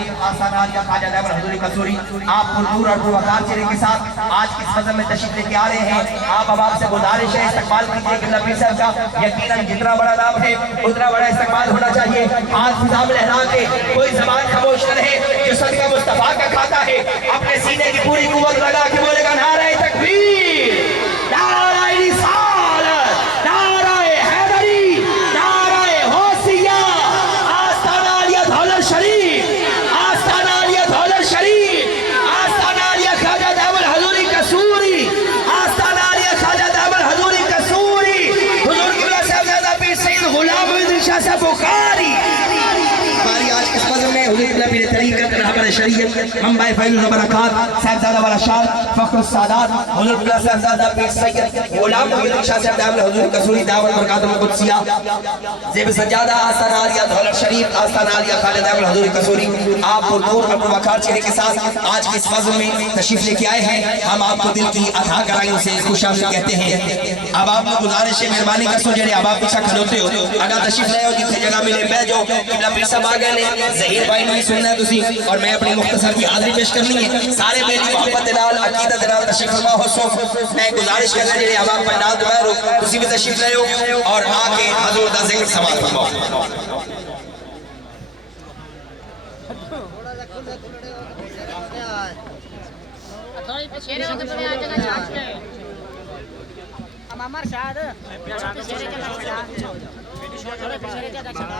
शरीफ आसाना या ख्वाजा दैवल हजूरी कसूरी आप पुरनूर और पुरवकार चेहरे के साथ आज की इस फजल में तशरीफ लेके आ रहे हैं। आप अब आपसे गुजारिश है इस्तकबाल कीजिए कि नबी साहब का यकीनन जितना बड़ा नाम है उतना बड़ा इस्तकबाल होना चाहिए। आज फिजा में लहरा के कोई ज़बान खामोश न रहे, जो सदका मुस्तफा का खाता है अपने सीने की पूरी कुव्वत लगा के बोलेगा नारे तकबीर, नारे रिसालत, नारे हैदरी, नारे होसिया, आस्ताना आलिया दौलत शरीफ, आस्ताना आलिया दौलत शरीफ, आस्ताना आलिया ख्वाजा दैवल हजूरी कसूरी, आस्ताना आलिया ख्वाजा दैवल हजूरी कसूरी, हुजूर किबला साहबजादा पीर सैयद गुलाम मोहम्मद शाह साहब बुखारी। हमारी आज इस फजल में हुजूर किबला पीर तरीक़त रहबर शरीयत मंबा फैज़ व बरक़ात साहबजादा वाला शान फख्र सादात हुजूर किबला साहबजादा पीर सैयद गुलाम मोहम्मद शाह साहब दैवल हजूरी कसूरी दावत बरक़ातुल कुद्सिया ज़ेब सज्जादा आस्ताना आलिया दौलत शरीफ, आस्ताना आलिया ख्वाजा दैवल हजूरी कसूरी आप पुरनूर और पुरवकार चेहरे के साथ आज की इस फजल में तशरीफ लेके आए हैं। हम आपको दिल की अथाह गहराइयों से खुशामदीद कहते हैं। अब आपको गुजारिश है मेहरबानी कर सो जेड़े अब आप पीछा खलोते हो अगर तशरीफ ले हो जिथे जगह मिले बैठ जाओ। किबला पीर साहब आ गए ने ज़हीर भाई ने सुनना है तुसी और मैं अपनी मुख्तसर की हाज़री पेश करनी है। सारे मेरी मोहब्बत दे नाल अकीदत दे नाल तशरीफ फरमा हो सो मैं गुजारिश करना जेड़े अब आप पंडाल दे बाहर हो तुसी भी तशरीफ ले हो और आके हजूर दा जिक्र समाअत फरमाओ। थोड़ी पीछे रहो तो बड़े आ जाएगा चांस पे हम अमर शायद पीछे रह जाएगा थोड़े पीछे रह जाएगा ना